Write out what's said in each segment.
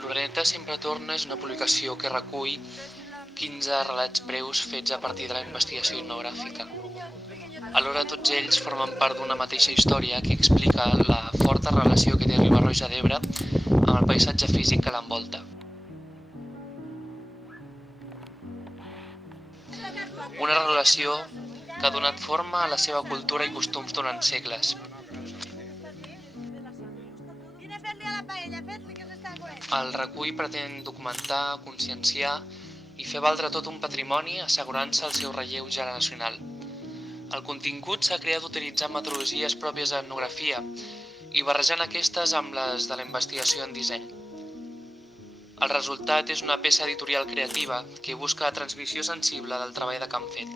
L'Oreneta sempre torna és una publicació que recull 15 relats breus fets a partir de la investigació etnogràfica. Alhora tots ells formen part d'una mateixa història que explica la forta relació que té Riba-roja d'Ebre amb el paisatge físic que l'envolta. Una relació que ha donat forma a la seva cultura i costums durant segles. El recull pretén documentar, conscienciar i fer valdre tot un patrimoni assegurant-se el seu relleu generacional. El contingut s'ha creat utilitzant metodologies pròpies d'etnografia i barrejant aquestes amb les de la investigació en disseny. El resultat és una peça editorial creativa que busca la transmissió sensible del treball de camp fet.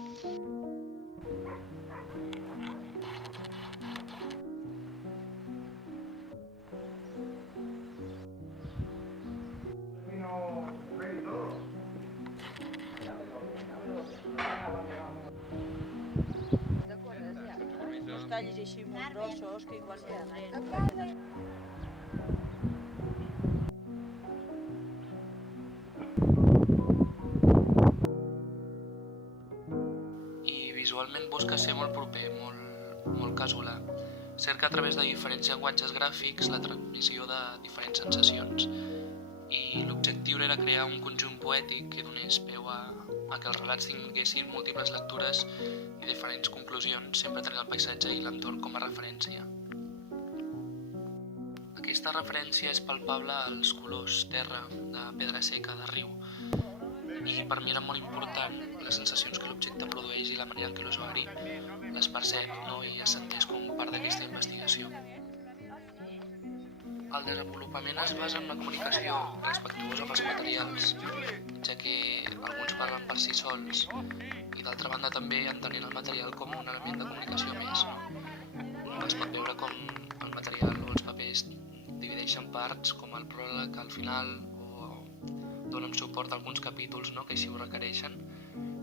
Els tallis així molt grossos que igual queda dret. I visualment busca ser molt proper, molt casolà. Cerca a través de diferents llenguatges gràfics la transmissió de diferents sensacions. I l'objectiu era crear un conjunt poètic que donés peu a que els relats tinguessin múltiples lectures i diferents conclusions, sempre tenint el paisatge i l'entorn com a referència. Aquesta referència és palpable als colors terra, de pedra seca, de riu, i per mi era molt important les sensacions que l'objecte produeix i la manera en què l'usuari les percep, i es senteix com part d'aquesta investigació. El desenvolupament es basa en una comunicació respectuosa amb els materials, ja que alguns parlen per si sols i d'altra banda també entenent el material com un element de comunicació més. Es pot veure com el material o els papers divideixen parts com el pròleg al final o donen suport a alguns capítols que així ho requereixen,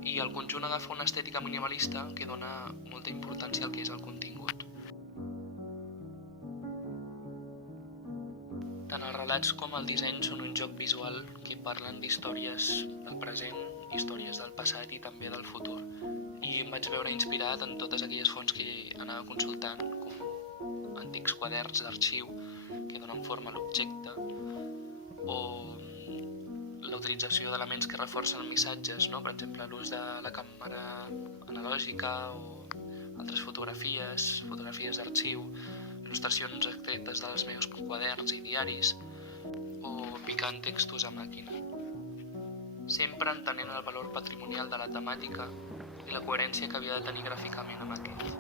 i el conjunt agafa una estètica minimalista que dona molta importància al que és el contingut. Tant els relats com el disseny són un joc visual que parlen d'històries del present, històries del passat i també del futur. I em vaig veure inspirat en totes aquelles fonts que anava consultant, com antics quaderns d'arxiu que donen forma a l'objecte, o la utilització d'elements que reforcen missatges, per exemple l'ús de la càmera analògica o altres fotografies d'arxiu, il·lustracions extretes dels meus quaderns i diaris o picant textos a màquina. Sempre entenent el valor patrimonial de la temàtica i la coherència que havia de tenir gràficament amb aquest.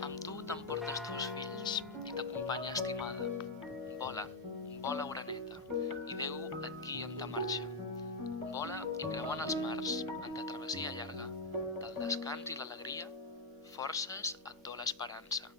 Amb tu t'emportes 2 fills i t'acompanya estimada. Vola, vola oreneta, i Déu et guia en ta marxa. Vola i creuant els mars, en ta travessia llarga, del descans i l'alegria, forces et do l'esperança.